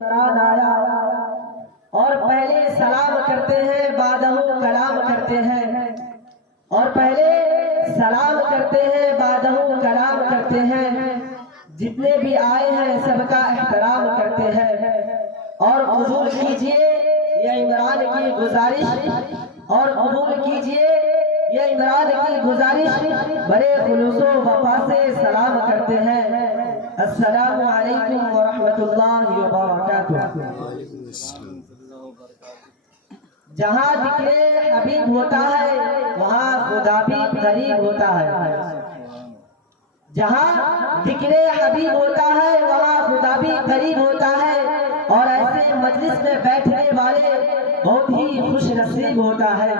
قرآن آیا اور پہلے سلام کرتے ہیں بعدہ کلام کرتے ہیں، اور پہلے سلام کرتے ہیں بعدہ کلام کرتے ہیں، جتنے بھی آئے ہیں سب کا احترام کرتے ہیں اور قبول کیجئے یہ عمران کی گزارش، اور قبول کیجئے یہ عمران کی گزارش، بڑے خلوص و وفا سے سلام کرتے ہیں۔ السلام علیکم ورحمۃ اللہ وبرکاتہ۔ جہاں ذکر حبیب ہوتا ہے وہاں خدا بھی قریب ہوتا ہے، جہاں ذکر حبیب ہوتا ہے وہاں خدا بھی قریب ہوتا ہے، اور ایسے مجلس میں بیٹھنے والے بہت ہی خوش نصیب ہوتا ہے۔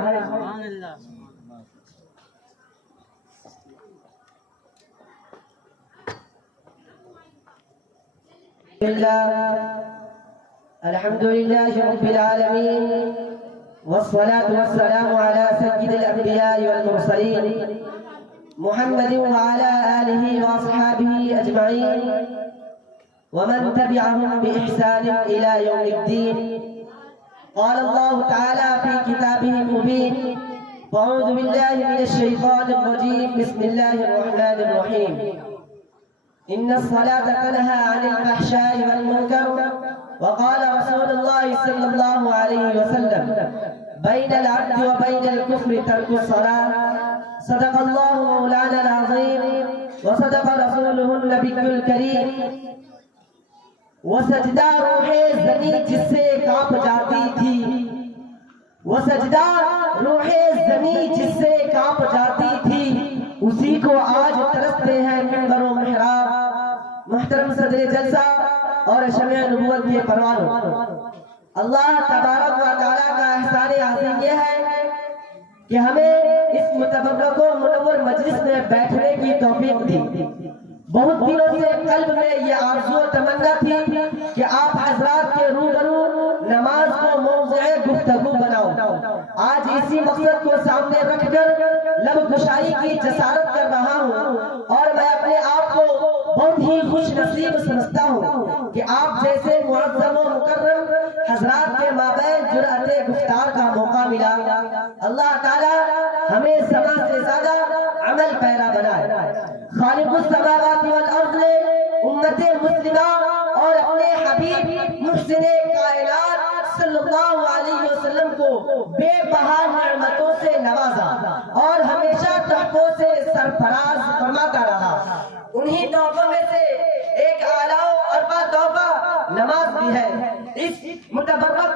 الحمد لله رب العالمين، والصلاة والسلام على سيد الأنبياء والمرسلين محمد وعلى آله وأصحابه أجمعين ومن تبعهم بإحسان إلى يوم الدين۔ قال الله تعالى في كتابه المبين: أعوذ بالله من الشيطان الرجيم، بسم الله الرحمن الرحيم، إن الصلاة تنهى عن الفحشاء والمنكر، وقال رسول الله صلى الله عليه وسلم: بين العبد وبين الكفر ترك الصلاة، صدق الله مولانا العظيم وصدق رسوله النبي الكريم۔ وہ سجدہ روح زمین جس سے کانپ جاتی تھی، وہ سجدہ روح زمین جس سے کانپ جاتی تھی، اسی کو آج ترستے ہیں منبر و محراب۔ محترم صدر جلسہ اور شمع نبوت کے پروانوں، اللہ تبارک و تعالیٰ کا احسان عظیم یہ ہے کہ ہمیں اس متبرک و منور مجلس میں بیٹھنے کی توفیق دی۔ بہت دنوں سے قلب میں یہ آرزو و تمنا تھی کہ آپ حضرات کے روبرو نماز کو موضوع گفتگو بناؤ۔ آج اسی مقصد کو سامنے رکھ کر لب گشائی کی جسارت کر رہا ہوں، اور میں اپنے آپ کو بہت ہی خوش نصیب سمجھتا ہوں کہ آپ جیسے معظم و مکرم حضرات کے مابین جرأت گفتار کا موقع ملا۔ اللہ تعالی ہمیں سما سے زیادہ عمل پیرا بنائے۔ خالق السماوات والارض نے امت مسلمہ اور اپنے حبیب محسن کائنات صلی اللہ علیہ وسلم کو بے بہا نعمتوں سے نوازا اور ہمیشہ تحفظ سے سرفراز فرماتا رہا۔ انہی تحفوں میں سے ایک اعلیٰ و ارفع تحفہ نماز بھی ہے۔ اس متبرک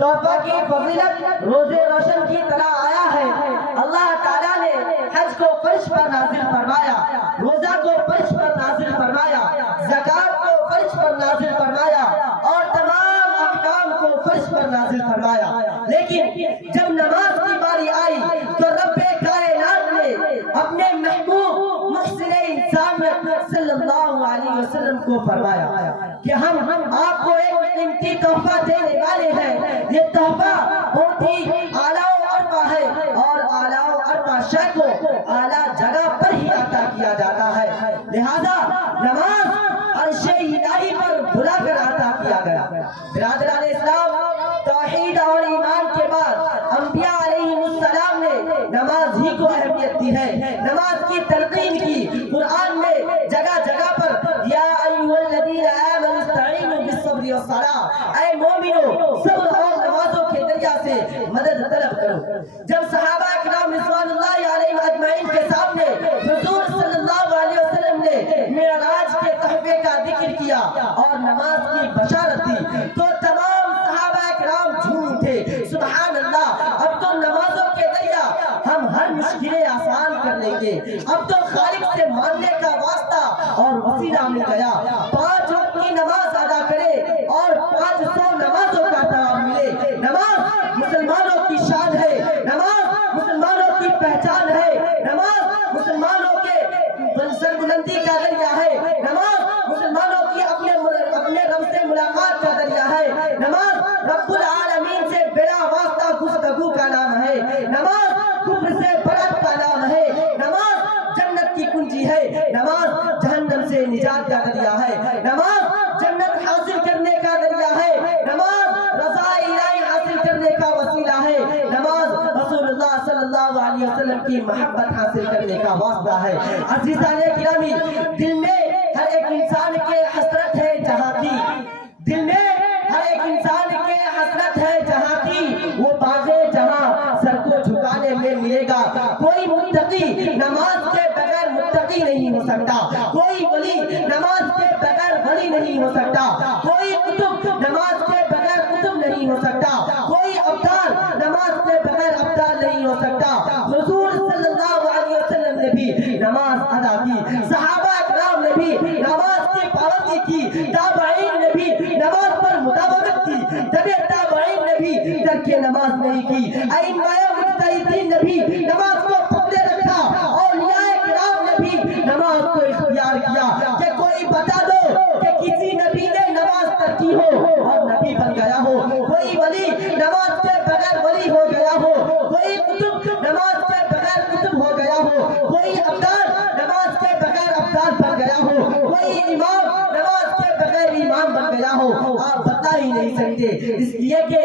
تحفہ کی فضیلت روزے روشن کی طرح آیا ہے۔ اللہ تعالیٰ نے حج کو فرش پر نازل فرمایا، روزہ کو فرش پر نازل فرمایا، زکات کو فرش پر نازل فرمایا، اور تمام احکام کو فرش پر نازل فرمایا۔ لیکن جب نماز کی باری آئی تو رب کائنات نے اپنے محبوب محسن انسانیت صلی اللہ علیہ وسلم کو فرمایا کہ ہم آپ کو ایک قیمتی تحفہ دینے والے ہیں۔ یہ تحفہ بہت ہی اعلیٰ و ارفع ہے، اور اعلیٰ و ارفع شے کو اعلیٰ جگہ پر ہی عطا کیا جاتا ہے، لہذا نماز عرش الہی پر بلا کر عطا کیا گیا۔ برادران اسلام، توحید اور ایمان کے بعد انبیاء علیہ السلام نے نماز ہی کو اہمیت دی ہے، نماز کی تلقین کی۔ قرآن میں جگہ جگہ پر یا ایھا الذین آمنوا استعینوا بالصبر والصلاۃ، اے مومنو صبر اور نمازوں کے ذریعہ سے مدد طلب کرو۔ جب صحابہ کرام رضوان اللہ علیہم اجمعین کے سامنے حضور صلی اللہ علیہ وسلم نے معراج کے تحفے کا ذکر کیا اور نماز کی بشارت دی تو تمام صحابہ کرام جھوم اٹھے، سبحان اللہ، اب تو نمازوں کے ذریعہ ہم ہر مشکلیں آسان کر لیں گے، اب تو خالق سے ماننے کا واسطہ اور وسیلہ مل گیا۔ 5 وقت کی نماز ادا کرے اور 500 نمازوں کا ثواب ملے۔ نماز مسلمانوں کی شان ہے، نماز مسلمانوں کی پہچان ہے، نماز مسلمانوں کے سربلندی کا ذریعہ ہے، نماز مسلمانوں کی اپنے رب سے ملاقات کا ذریعہ ہے، نماز رب العالمین سے بلا واسطہ گفتگو کا نام ہے، نماز کفر سے برات کا نام ہے، نماز جنت کی کنجی ہے، نماز جہنم سے نجات کا ذریعہ ہے، نماز جنت وسلم کی محبت حاصل کرنے کا واسطہ ہے۔ عزیزان گرامی، دل میں ہر ایک انسان کے حسرت ہے جہاں کی، دل میں ہر ایک انسان کے حسرت ہے جہاں کی، وہ باغ جہاں سر کو جھکانے میں ملے گا۔ کوئی متقی نماز کے بغیر متقی نہیں ہو سکتا، کوئی ولی نماز کے بغیر ولی نہیں ہو سکتا، کوئی قطب نماز کے بغیر قطب نہیں ہو سکتا، کوئی ابدال نماز کے بغیر ابدال نہیں ہو سکتا۔ حضور صلی اللہ علیہ وسلم نے بھی نماز ادا کی، صحابہ اکرام نے بھی نماز کی پابندی کی، تابعین نے بھی نماز پر مطابقت کی، تبع تابعین نے بھی ترک نماز نہیں کی، ائمہ مجتہدین نے بھی نماز کو پکڑے رکھا، اولیاء کرام نے بھی نماز کو اختیار کیا۔ کہ کوئی بتا دو کہ کسی نبی نے نماز ترکی ہو اور نبی بن گیا ہو، کوئی ولی نماز کے بغیر ولی ہو گیا ہو، کوئی قطب نماز کے بغیر قطب ہو گیا ہو، کوئی ابدال نماز کے بغیر ابدال بن گیا ہو، کوئی امام نماز کے بغیر امام بن گیا ہو، آپ بتا ہی نہیں سکتے، اس لیے کہ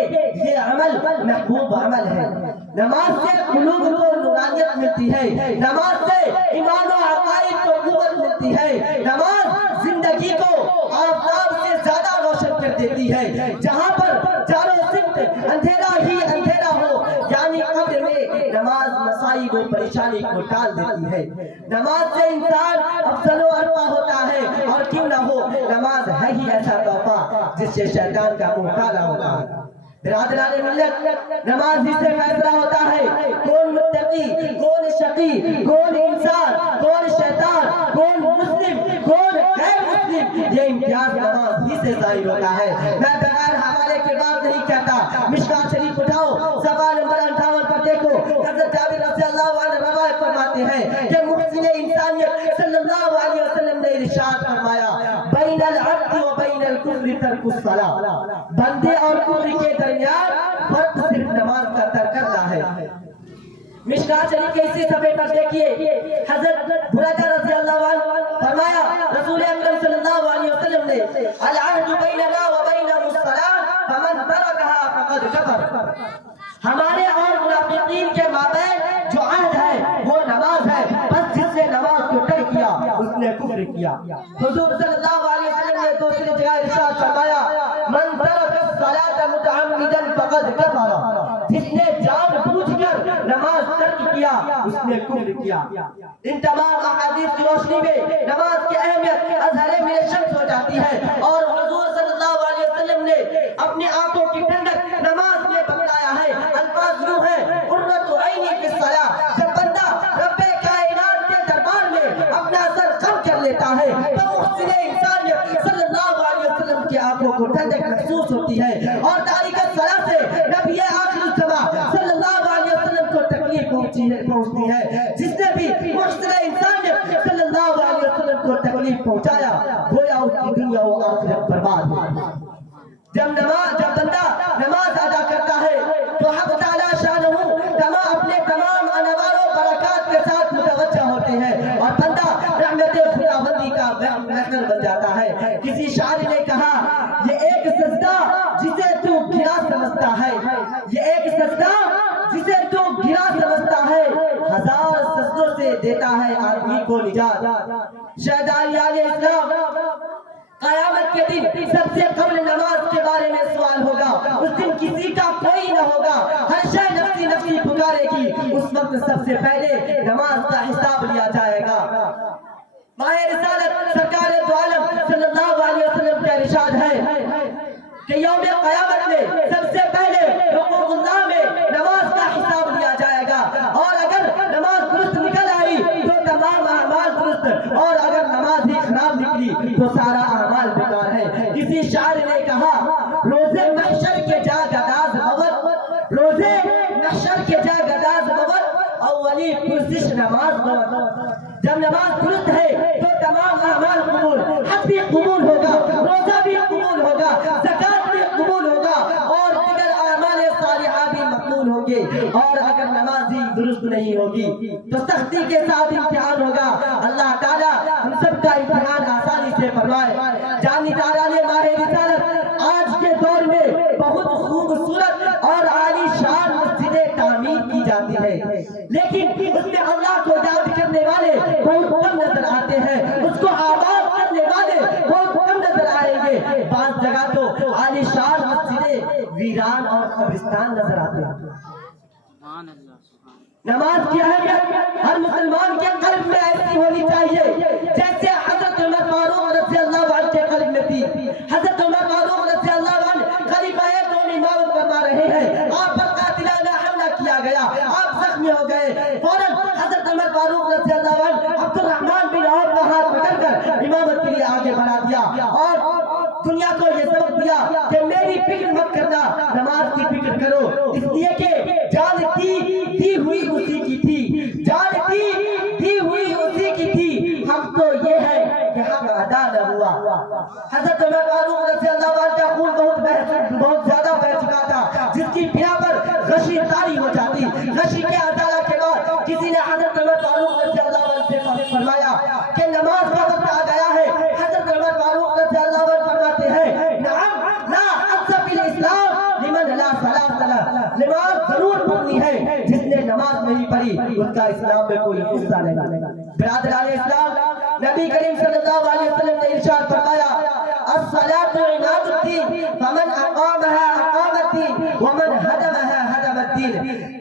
یہ عمل محبوب عمل ہے۔ نماز سے قلوب کو نورانیت ملتی ہے، نماز سے ایمان و عقائد کو قوت ملتی ہے، نماز زندگی کو آفتاب سے زیادہ روشن کر دیتی ہے۔ جہاں پر چاروں سمت اندھیرا ہی اندھیرا ہو، یعنی قبر میں نماز مسائب و پریشانی کو ٹال دیتی ہے۔ نماز سے انسان افضل و ارقا ہوتا ہے، اور کیوں نہ ہو، نماز ہے ہی ایسا تحفہ جس سے شیطان کا منہ کالا ہوتا ہے۔ برادران ملت، نماز ہی سے فیصلہ ہوتا ہے کون متقی، کون شقی، کون انسان، کون شیطان، کون مسلم، کون غیر مسلم، یہ امتیاز نماز ہی سے ظاہر ہوتا ہے۔ میں بغیر حوالے کے بات نہیں کہتا، مشکوٰۃ شریف اٹھاؤ، صفحہ نمبر 58 پر دیکھو، حضرت جابر رضی اللہ عنہ روایت فرماتے ہیں کہ محسن انسانیت صلی اللہ علیہ وسلم نے ارشاد فرمایا، بین العبد و بین الکفر ترک الصلاۃ، بندے اور کفر کے درمیان فرق صرف نماز کا ترک کرنا ہے۔ مشکوٰۃ شریف کے اسی صفحے پر دیکھیے، حضرت بریدہ رضی اللہ عنہ فرمایا، رسول اکرم صلی اللہ علیہ وسلم نے العہد بیننا و بینہم الصلاۃ فمن ترکہا فقد کفر، ہمارے اور منافقین کے مابین جو عہد ہے وہ نماز ہے، بس جس نے نماز کو ترک کیا اس نے کفر کیا۔ حضور صلی اللہ علیہ وسلم نے دوسری جگہ ارشاد فرمایا، من ترک الصلاۃ متعمدا فقد کفر، جس نے جان بوجھ کر نماز ترک کیا اس نے کفر کیا۔ ان تمام احادیث کی روشنی میں نماز کی اہمیت اظہر من الشمس ہو جاتی ہے، اور حضور صلی اللہ علیہ وسلم نے اپنی آنکھوں کی ٹھنڈک نماز میں بتلایا ہے۔ الفاظ یوں ہیں، قرۃ عینی فی الصلاۃ، جب بندہ رب کائنات کے دربار میں اپنا سر خم کر لیتا ہے تو محسن انسانیت صلی اللہ علیہ وسلم کی آنکھوں کو ٹھنڈک محسوس ہوتی ہے، اور تاریخ الصلاۃ سے نبی آخر الزمان صلی اللہ علیہ وسلم کو تکلیف پہنچتی ہے۔ جس نے بھی محسن انسانیت صلی اللہ علیہ وسلم کو تکلیف پہنچایا گویا اس کی دنیا و آخرت برباد ہے۔ جب بندہ نماز ادا کرتا ہے تو حق تعالی شانہ اپنے تمام انوار و برکات کے ساتھ متوجہ ہوتے ہیں، اور بندہ رحمت خداوندی کا محور بن جاتا ہے۔ کسی شاعر نے کہا، یہ ایک سجدہ جسے تو گرا سمجھتا ہے، یہ ایک سجدہ جسے تو گرا سمجھتا ہے، ہزار سجدوں سے دیتا ہے آدمی کو نجات۔ شہداء علیہ السلام، قیامت کے دن سب سے قبل نماز کے بارے میں سوال ہوگا، اس دن کسی کا کوئی نہ ہوگا، ہر شے نفسی نفسی پکارے گی، اس وقت سب سے پہلے نماز کا حساب لیا جائے گا۔ ماہ رسالت سرکار دو عالم صلی اللہ علیہ وسلم کا ارشاد ہے کہ یوم قیامت میں سب سے پہلے حقوق اللہ میں نماز کا حساب لیا جائے گا، اور اگر نماز درست نکل آئی تو تمام اعمال درست، اور اگر نماز ہی خراب نکلی تو سارا اعمال بیکار ہے۔ کسی شاعر نے کہا، روزے محشر کے جا گداز بغد، روزے محشر کے جا گداز بغد، اولی پرسش نماز بغد۔ جب نماز درست ہے تو تمام اعمال قبول، حج بھی قبول ہوگا، روزہ بھی قبول ہوگا، زکات بھی قبول ہوگا، اور دیگر اعمال صالحہ بھی مقبول ہوں گے۔ اور اگر نماز ہی درست نہیں ہوگی تو سختی کے ساتھ امتحان ہوگا۔ اللہ تعالیٰ ہم سب کا امتحان آسانی سے فرمائے۔ جانی تعالیٰ نے ماہ رسالت آج کے دور میں بہت خوبصورت اور عالی شان مسجدیں تعمیر کی جاتی ہے، لیکن اس میں اللہ کو یاد کرنے والے بہت کم نظر آتے ہیں، اس کو آباد کرنے والے بہت کم نظر آئیں گے۔ بعض جگہ تو عالیشان مسجدیں ویران اور قبرستان نظر آتے ہیں۔ نماز کی اہمیت ہر مسلمان کے قلب میں ایسی ہونی چاہیے جیسے حضرت عمر فاروق رضی اللہ عنہ کے قلب میں تھی۔ حضرت عمر فاروق رضی اللہ عنہ خلیفہ دو امامت فرما رہے ہیں، آپ پر قاتلانہ حملہ کیا گیا، آپ زخمی ہو گئے، فوراً حضرت عمر فاروق رضی اللہ عنہ عبد الرحمن بن عوف کا ہاتھ پکڑ کر امامت کے لیے آگے بڑھا دیا اور دنیا کو یہ سبق دیا کہ میری فکر مت کرنا، نماز کی فکر کرو، اس لیے کہ جان دی ہوئی اسی کی تھی، جان دی ہوئی اسی کی تھی، ہم تو یہ ہے کہ حق ادا نہ ہوا۔ حضرت عمر فاروق رضی اللہ عنہ کا خون بہت زیادہ بہہ چکا تھا، جس کی بنا پر غشی طاری ہو جاتی۔ غشی کے ازالہ کے بعد کسی نے حضرت عمر فاروق رضی اللہ عنہ سے فرمایا کہ نماز کا وقت آ گیا ہے۔ حضرت عمر فاروق رضی اللہ عنہ فرماتے ہیں، نعم لا حظ فی الاسلام لمن لا صلاۃ لہ، نماز ضرور پڑھنی ہے، جس نے نماز نہیں پڑھی اس کا اسلام میں کوئی حصہ نہیں۔ برادران اسلام، نبی کریم صلی اللہ علیہ وسلم نے ارشاد فرمایا، الصلاۃ عماد الدین فمن اقامها اقام الدین ومن هدمها هدم الدین،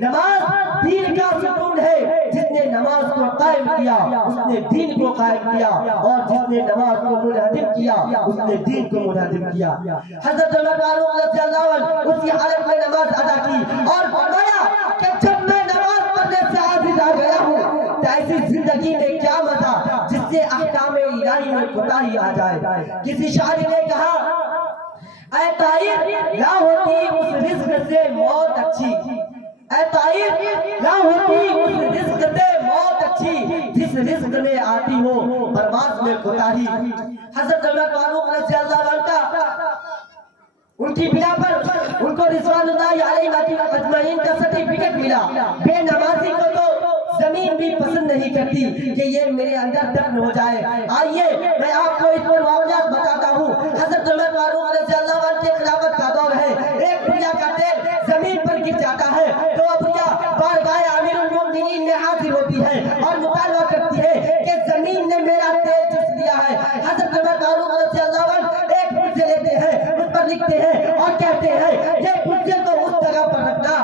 نماز دین کا ستون ہے، جس نے نماز کو قائم کیا اس نے دین کو قائم کیا، اور جس نے نماز کو منہدم کیا اس نے دین کو منہدم کیا۔ حضرت عمر فاروق رضی اللہ عنہ اسی حالت میں نماز ادا کی اور فرمایا کہ جب میں نماز پڑھنے سے عاجز آ گیا ہوں تو ایسی زندگی میں کیا مزہ جس سے احکام الہی میں کوتاہی آ جائے۔ کسی شاعر نے کہا، اے طائر نہ ہوتی اس رزق سے موت اچھی، اے طائر نہ ہوتی اس رزق سے موت اچھی، جس رزق میں آتی ہو پرواز میں کوتاہی۔ حضرت عمر فاروق رضی اللہ عنہ کا ان کی بنا پر ان کو رضوان اللہ علیہ اجمعین کا سرٹیفکیٹ ملا۔ بے نمازی کو تو زمین بھی پسند نہیں کرتی کہ یہ میرے اندر دفن ہو جائے۔ آئیے میں آپ کو اس پر واقعات بتاتا ہوں۔ حضرت عمر فاروق رضی اللہ عنہ کے خلافت کا دور ہے، ایک بڑیا کا تیل زمین پر گر جاتا ہے تو وہ بڑیا بارگاہ امیر المومنین میں حاضر ہوتی ہے اور مطالبہ کرتی ہے کہ زمین نے میرا تیل چوس لیا ہے۔ حضرت عمر فاروق رضی اللہ عنہ ایک پرچے لیتے ہیں، اس پر لکھتے ہیں اور کہتے ہیں یہ پرچے تو اس جگہ پر رکھنا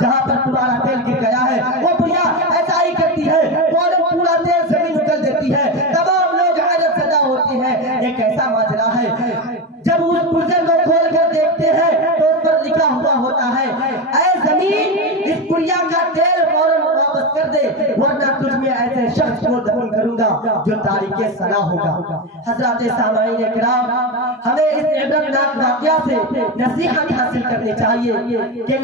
جہاں پر تمہارا تیل گر گیا ہے۔ وہ بڑیا ایسا ہی کرتی ہے، فوراً پورا تیل زمین اگل دیتی ہے، تمام لوگ حیرت زدہ ہوتے ہیں، ایک ایسا ماجرا ہے۔ جب اس پرچے کو کھول کر دیکھتے ہیں تو اس پر لکھا ہوا ہوتا ہے، اے زمین اس بڑیا کا تیل فوراً واپس کر دے ورنہ تجھ میں ایسے شخص کو دفن کروں گا جو تاریخ صلاح ہوگا۔ حضرات سامعین کرام، ہمیں اس عبرتناک واقعہ سے نصیحت حاصل کرنی چاہیے کہ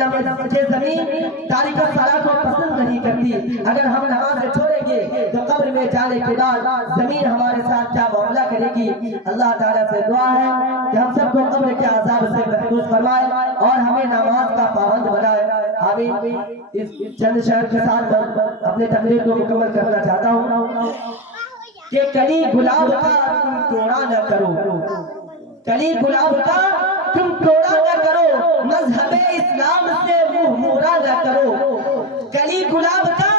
زمین تاریخ صلاح کو پسند نہیں کرتی۔ اگر ہم نماز چھوڑیں گے تو قبر میں جانے کے بعد زمین ہمارے ساتھ کیا معاملہ کرے گی۔ اللہ تعالیٰ سے دعا ہے کہ ہم سب کو قبر کے عذاب سے محفوظ فرمائے اور ہمیں نماز کا پابند بنائے۔ آمین۔ اس چند شعر کے ساتھ اپنے تقریر کو مکمل کرنا چاہتا ہوں کہ کلی گلاب کا تم توڑا نہ کرو، کلی گلاب کا تم توڑا نہ کرو، مذہب اسلام سے منہ موڑا نہ کرو، کلی گلاب کا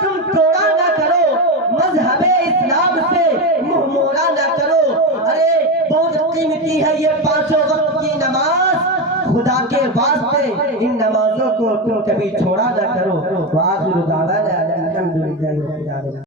تم توڑا نہ کرو، مذہب اسلام سے منہ موڑا نہ کرو۔ ارے بہت قیمتی ہے یہ پانچوں وقت کی نماز، خدا کے واسطے ان نمازوں کو تم کبھی چھوڑا نہ کرو۔ وآخر دعوانا الحمدللہ رب العالمین۔